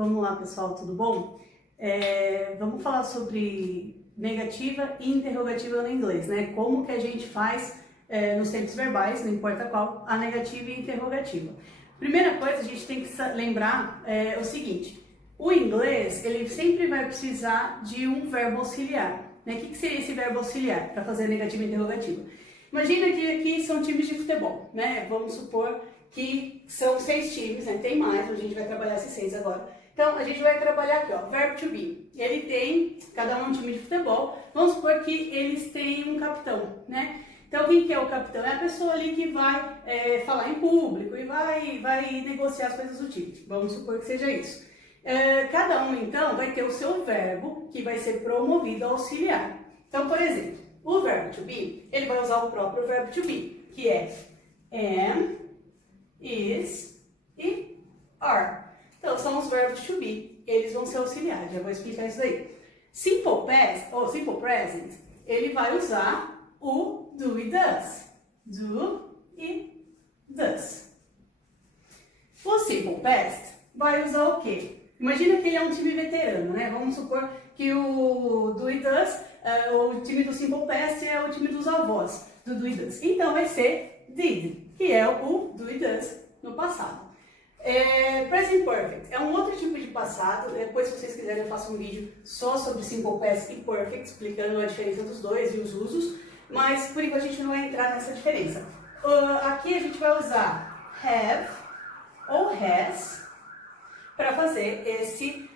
Vamos lá, pessoal, tudo bom? Vamos falar sobre negativa e interrogativa no inglês, né? Como que a gente faz nos tempos verbais, não importa qual, a negativa e a interrogativa. Primeira coisa, a gente tem que lembrar o seguinte: o inglês, ele sempre vai precisar de um verbo auxiliar, né? O que seria esse verbo auxiliar para fazer a negativa e interrogativa? Imagina que aqui são times de futebol, né? Vamos supor que são 6 times, né? Tem mais, a gente vai trabalhar esses 6 agora. Então, a gente vai trabalhar aqui, ó, verbo to be. Ele tem, cada um time de futebol, vamos supor que eles têm um capitão, né? Então, quem que é o capitão? É a pessoa ali que vai falar em público e vai negociar as coisas do time. Vamos supor que seja isso. Cada um, então, vai ter o seu verbo, que vai ser promovido ao auxiliar. Então, por exemplo, o verbo to be, ele vai usar o próprio verbo to be, que é am, is e are. Então, são os verbos to be, eles vão ser auxiliares, já vou explicar isso daí. Simple past, ou simple present, ele vai usar o do e does. Do e does. O simple past vai usar o quê? Imagina que ele é um time veterano, né? Vamos supor que o do e does, o time do simple past é o time dos avós do do e does. Então, vai ser did, que é o do e does no passado. Present Perfect é um outro tipo de passado. Depois, se vocês quiserem, eu faço um vídeo só sobre Simple Past e Perfect, explicando a diferença dos dois e os usos, mas por enquanto a gente não vai entrar nessa diferença. Aqui a gente vai usar have ou has para fazer esse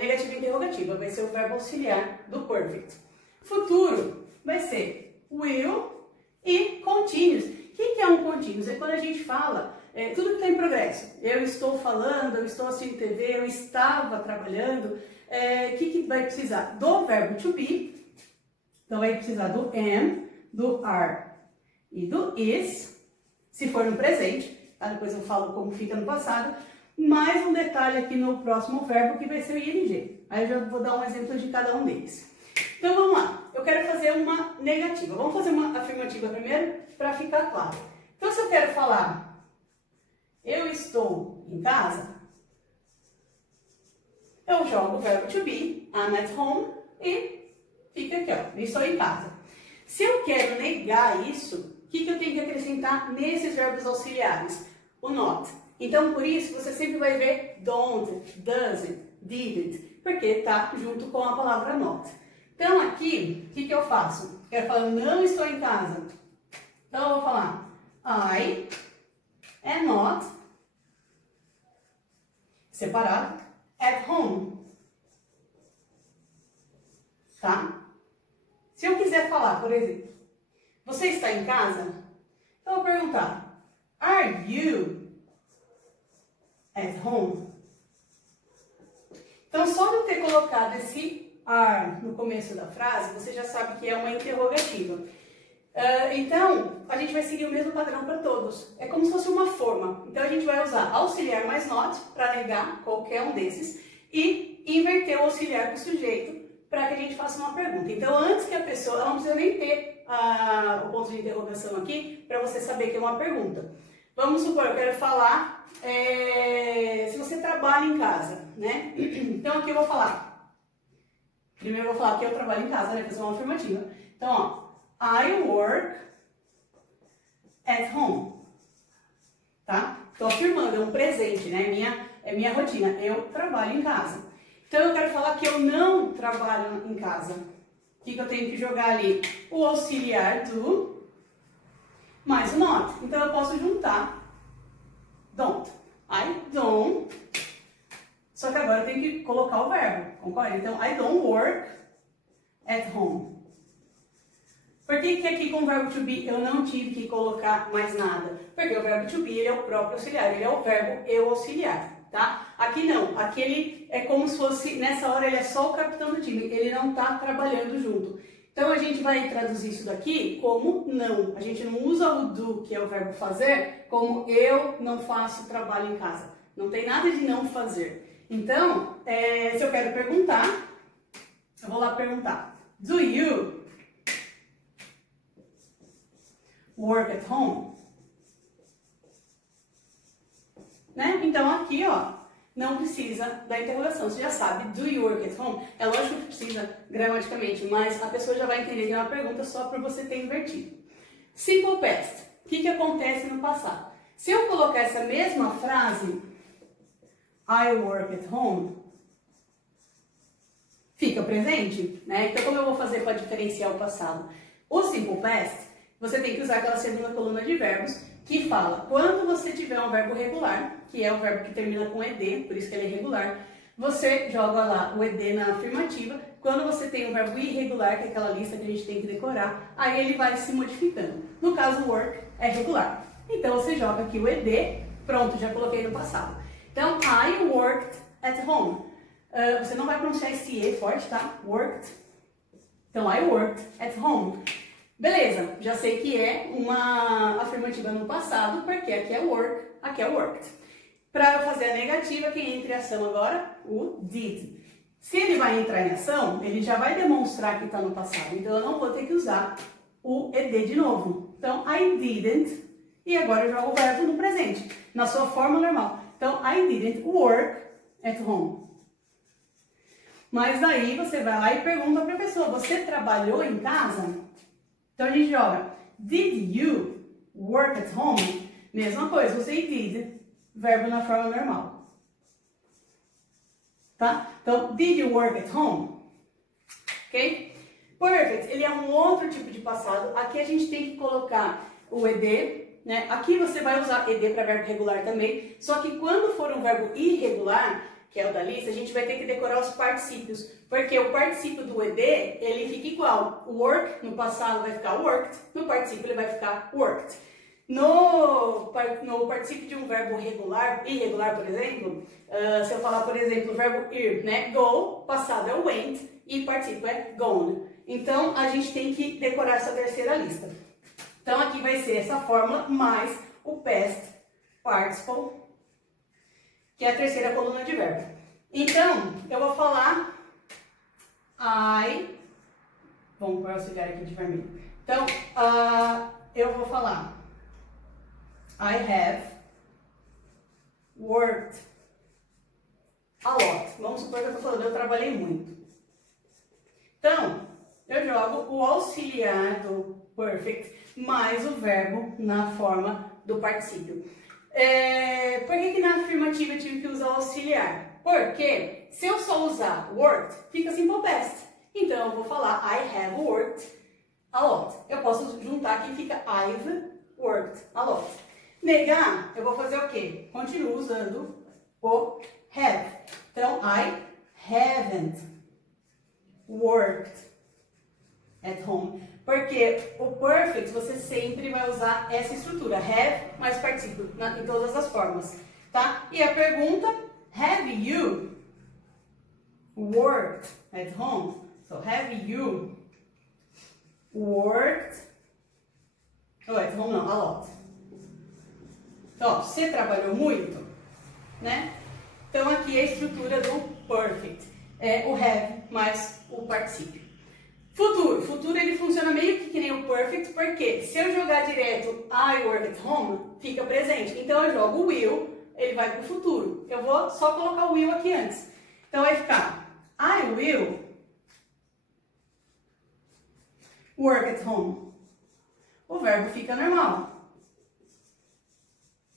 negativo e interrogativa, vai ser o verbo auxiliar do Perfect. Futuro vai ser will e continuous. O que é um continuous? É quando a gente fala tudo que está em progresso. Eu estou falando, eu estou assistindo TV, eu estava trabalhando. O que vai precisar? Do verbo to be. Então, vai precisar do am, do are e do is, se for no presente. Tá? Depois eu falo como fica no passado. Mais um detalhe aqui no próximo verbo, que vai ser o ing. Aí eu já vou dar um exemplo de cada um deles. Então, vamos lá. Eu quero fazer uma negativa. Vamos fazer uma afirmativa primeiro, para ficar claro. Então, se eu quero falar eu estou em casa, eu jogo o verbo to be, I'm at home, e fica aqui, ó, eu estou em casa. Se eu quero negar isso, o que eu tenho que acrescentar nesses verbos auxiliares? O not. Então, por isso, você sempre vai ver don't, doesn't, didn't, porque está junto com a palavra not. Então, aqui, o que eu faço? Quero falar, não estou em casa. Então, eu vou falar, I am not, separado, at home. Tá? Se eu quiser falar, por exemplo, você está em casa? Então, eu vou perguntar, are you at home? Então, só de eu ter colocado esse are no começo da frase, você já sabe que é uma interrogativa. Então, a gente vai seguir o mesmo padrão para todos. É como se fosse uma forma. Então, a gente vai usar auxiliar mais not para negar qualquer um desses e inverter o auxiliar com o sujeito para que a gente faça uma pergunta. Então, antes que a pessoa, ela não precisa nem ter o ponto de interrogação aqui para você saber que é uma pergunta. Vamos supor, eu quero falar se você trabalha em casa, né? Então, aqui eu vou falar. Primeiro eu vou falar que eu trabalho em casa, né? Fazer uma afirmativa. Então, ó. I work at home, tá? Estou afirmando, é um presente, né? É minha rotina, eu trabalho em casa. Então, eu quero falar que eu não trabalho em casa. O que eu tenho que jogar ali? O auxiliar do mais o not. Então, eu posso juntar don't. I don't. Só que agora eu tenho que colocar o verbo, concorda? Então, I don't work at home. Por que aqui com o verbo to be eu não tive que colocar mais nada? Porque o verbo to be ele é o próprio auxiliar, ele é o verbo eu auxiliar, tá? Aqui não, aqui ele é como se fosse, nessa hora ele é só o capitão do time, ele não está trabalhando junto. Então a gente vai traduzir isso daqui como não. A gente não usa o do, que é o verbo fazer, como eu não faço trabalho em casa. Não tem nada de não fazer. Então, se eu quero perguntar, eu vou lá perguntar. Do you work at home? Né? Então aqui, ó, não precisa da interrogação. Você já sabe, do you work at home? É lógico que precisa gramaticamente, mas a pessoa já vai entender que é uma pergunta só por você ter invertido. Simple past. O que acontece no passado? Se eu colocar essa mesma frase, I work at home, fica presente, né? Então, como eu vou fazer para diferenciar o passado? O simple past, você tem que usar aquela segunda coluna de verbos que fala quando você tiver um verbo regular, que é o verbo que termina com ed, por isso que ele é regular, você joga lá o ed na afirmativa. Quando você tem um verbo irregular, que é aquela lista que a gente tem que decorar, aí ele vai se modificando. No caso, work é regular. Então, você joga aqui o ed, pronto, já coloquei no passado. Então, I worked at home. Você não vai pronunciar esse E forte, tá? Worked. Então, I worked at home. Beleza, já sei que é uma afirmativa no passado, porque aqui é work, aqui é worked. Para eu fazer a negativa, quem entra em ação agora? O did. Se ele vai entrar em ação, ele já vai demonstrar que está no passado. Então, eu não vou ter que usar o ed de novo. Então, I didn't. E agora eu jogo o verbo no presente, na sua forma normal. Então, I didn't work at home. Mas daí você vai lá e pergunta para a pessoa, você trabalhou em casa? Então a gente joga, did you work at home? Mesma coisa, usei did, verbo na forma normal. Tá? Então, did you work at home? Ok? Perfect, ele é um outro tipo de passado. Aqui a gente tem que colocar o ed, né? Aqui você vai usar ed para verbo regular também, só que quando for um verbo irregular, que é o da lista, a gente vai ter que decorar os particípios, porque o particípio do ed, ele fica igual. O work, no passado, vai ficar worked, no particípio ele vai ficar worked. No particípio de um verbo irregular, por exemplo, se eu falar, por exemplo, o verbo ir, né? Go, passado é went e particípio é gone. Então, a gente tem que decorar essa terceira lista. Então, aqui vai ser essa fórmula mais o past participle, que é a terceira coluna de verbo. Então, eu vou falar vamos pôr o auxiliar aqui de vermelho. Então, eu vou falar I have worked a lot. Vamos supor que eu estou falando, eu trabalhei muito. Então, eu jogo o auxiliar do perfect mais o verbo na forma do particípio. Por que na afirmativa eu tive que usar o auxiliar? Porque se eu só usar worked, fica simple past. Então eu vou falar I have worked a lot. Eu posso juntar aqui e fica I've worked a lot. Negar, eu vou fazer o quê? Continuo usando o have. Então I haven't worked at home. Porque o perfect você sempre vai usar essa estrutura, have mais particípio, em todas as formas, tá? E a pergunta, have you worked at home? So, have you worked, at home não, a lot. Então, você trabalhou muito, né? Então, aqui é a estrutura do perfect, o have mais o particípio. Futuro. Futuro ele funciona meio que nem o perfect, porque se eu jogar direto I work at home, fica presente. Então eu jogo o will, ele vai para o futuro. Eu vou só colocar o will aqui antes. Então vai ficar I will work at home. O verbo fica normal.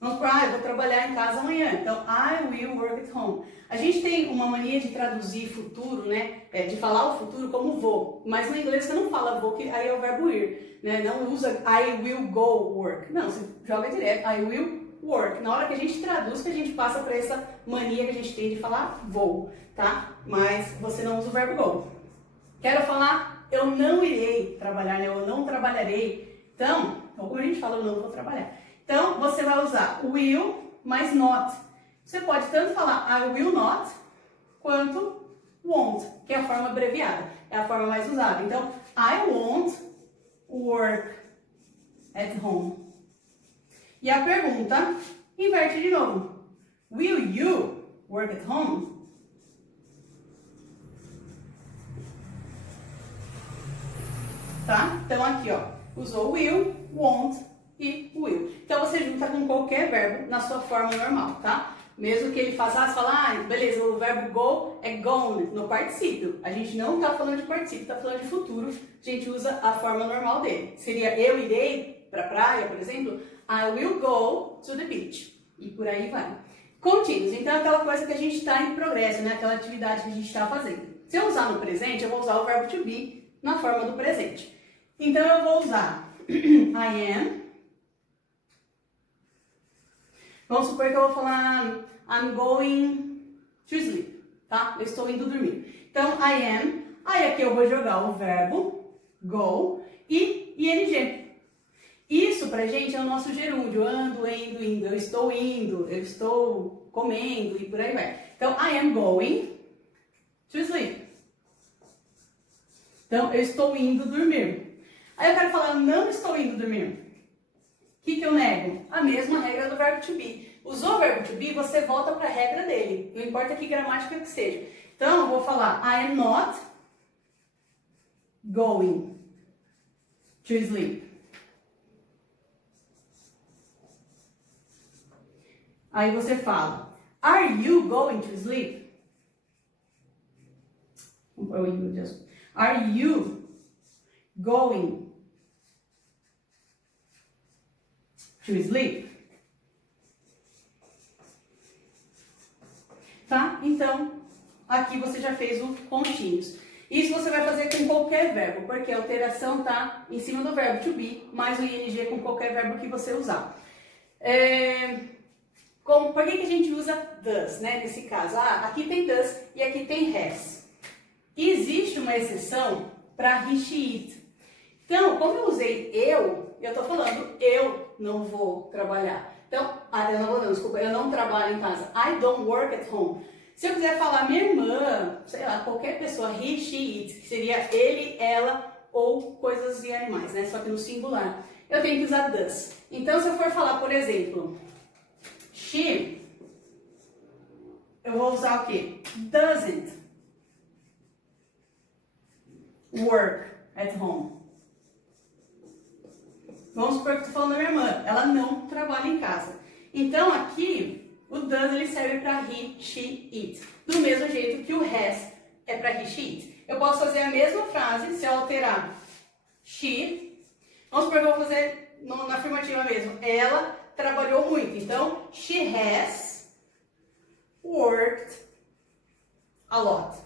Vamos para, eu vou trabalhar em casa amanhã. Então, I will work at home. A gente tem uma mania de traduzir futuro, né? De falar o futuro como vou. Mas no inglês você não fala vou, que aí é o verbo ir. Né? Não usa I will go work. Não, você joga direto I will work. Na hora que a gente traduz, que a gente passa para essa mania que a gente tem de falar vou, tá? Mas você não usa o verbo go. Quero falar eu não irei trabalhar, né? Eu não trabalharei. Então, como a gente fala eu não vou trabalhar. Então, você vai usar will mais not. Você pode tanto falar I will not, quanto won't, que é a forma abreviada. É a forma mais usada. Então, I won't work at home. E a pergunta, inverte de novo. Will you work at home? Tá? Então, aqui, ó, usou will, won't e will. Então, você junta com qualquer verbo na sua forma normal, tá? Mesmo que ele faça, beleza, o verbo go é gone no particípio. A gente não está falando de particípio, está falando de futuro. A gente usa a forma normal dele. Seria eu irei para a praia, por exemplo. I will go to the beach. E por aí vai. Contínuos. Então, é aquela coisa que a gente está em progresso, né? Aquela atividade que a gente está fazendo. Se eu usar no presente, eu vou usar o verbo to be na forma do presente. Então, eu vou usar I am. Vamos supor que eu vou falar I'm going to sleep, tá? Eu estou indo dormir. Então, I am. Aí aqui eu vou jogar o verbo go e ing. Isso pra gente é o nosso gerúndio. Ando, indo. Eu estou comendo e por aí vai. Então, I am going to sleep. Então, eu estou indo dormir. Aí eu quero falar, eu não estou indo dormir. O que eu nego? A mesma regra do verbo to be. Usou o verbo to be, você volta para a regra dele. Não importa que gramática que seja. Então, eu vou falar, I am not going to sleep. Aí você fala, are you going to sleep? Are you going to sleep? Tá? Então, aqui você já fez o contínuos. Isso você vai fazer com qualquer verbo, porque a alteração está em cima do verbo to be, mais o ing com qualquer verbo que você usar. Por que a gente usa does, né? Nesse caso, aqui tem does e aqui tem has. Existe uma exceção para he, she, it. Então, como eu usei eu estou falando eu não vou trabalhar. Então, eu não trabalho em casa. I don't work at home. Se eu quiser falar minha irmã, sei lá, qualquer pessoa, he, she, it, que seria ele, ela ou coisas e animais, né? Só que no singular. Eu tenho que usar does. Então, se eu for falar, por exemplo, she, eu vou usar o quê? Doesn't work at home. Vamos supor que eu estou falando da minha irmã. Ela não trabalha em casa. Então, aqui, o does ele serve para he, she, it. Do mesmo jeito que o has é para he, she, it. Eu posso fazer a mesma frase se eu alterar she. Vamos supor que eu vou fazer na afirmativa mesmo. Ela trabalhou muito. Então, she has worked a lot.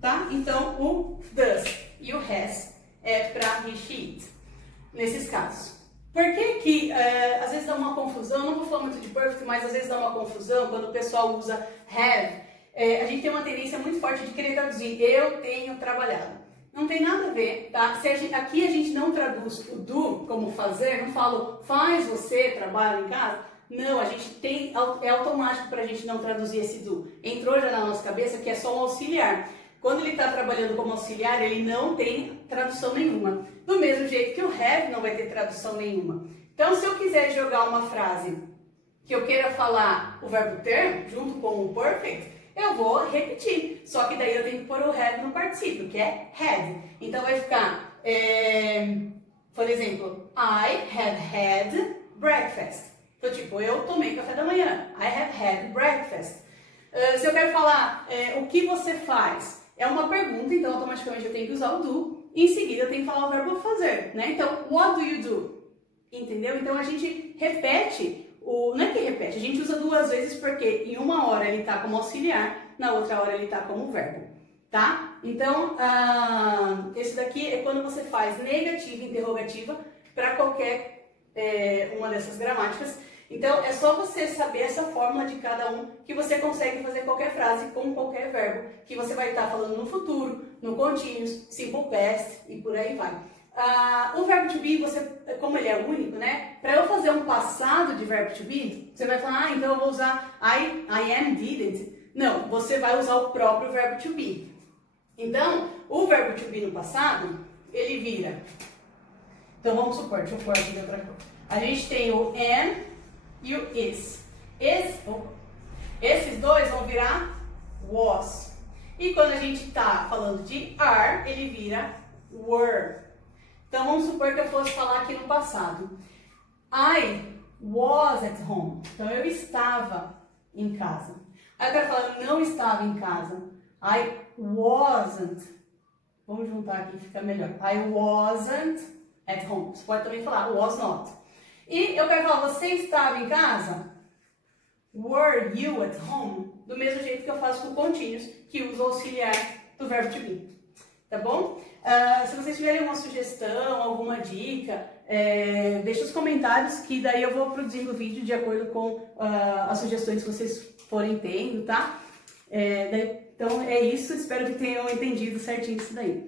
Tá? Então, o does e o has é para he, she, it. Nesses casos. Por que às vezes dá uma confusão, não vou falar muito de perfect, mas às vezes dá uma confusão quando o pessoal usa have. A gente tem uma tendência muito forte de querer traduzir eu tenho trabalhado. Não tem nada a ver, tá? Aqui a gente não traduz o do como fazer, não falo faz você, trabalha em casa. Não, a gente tem, é automático para a gente não traduzir esse do. Entrou já na nossa cabeça que é só um auxiliar. Quando ele está trabalhando como auxiliar, ele não tem tradução nenhuma. Do mesmo jeito que o have não vai ter tradução nenhuma. Então, se eu quiser jogar uma frase que eu queira falar o verbo ter, junto com o perfect, eu vou repetir. Só que daí eu tenho que pôr o have no particípio, que é had. Então, vai ficar, por exemplo, I have had breakfast. Então, tipo, eu tomei café da manhã. I have had breakfast. Se eu quero falar o que você faz, é uma pergunta, então automaticamente eu tenho que usar o do. Em seguida eu tenho que falar o verbo fazer, né? Então, what do you do? Entendeu? Então a gente repete, não é que repete, a gente usa duas vezes porque em uma hora ele está como auxiliar, na outra hora ele está como verbo, tá? Então, esse daqui é quando você faz negativa e interrogativa para qualquer uma dessas gramáticas. Então, é só você saber essa fórmula de cada um que você consegue fazer qualquer frase com qualquer verbo que você vai estar falando no futuro, no continuous, simple past e por aí vai. O verbo to be, como ele é único, né? Para eu fazer um passado de verbo to be, você vai falar, então eu vou usar I am, didn't. Não, você vai usar o próprio verbo to be. Então, o verbo to be no passado, ele vira. Então, vamos supor, deixa eu pôr aqui outra coisa. A gente tem o am e o is. Esses dois vão virar was. E quando a gente está falando de are, ele vira were. Então vamos supor que eu fosse falar aqui no passado. I was at home. Então, eu estava em casa. Aí eu quero falar, eu não estava em casa. I wasn't. Vamos juntar aqui, fica melhor. I wasn't at home. Você pode também falar, was not. E eu quero falar, você estava em casa? Were you at home? Do mesmo jeito que eu faço com contínuos, que usa o auxiliar do verbo to be. Tá bom? Se vocês tiverem alguma sugestão, alguma dica, deixa os comentários que daí eu vou produzindo o vídeo de acordo com as sugestões que vocês forem tendo, tá? Então é isso, espero que tenham entendido certinho isso daí.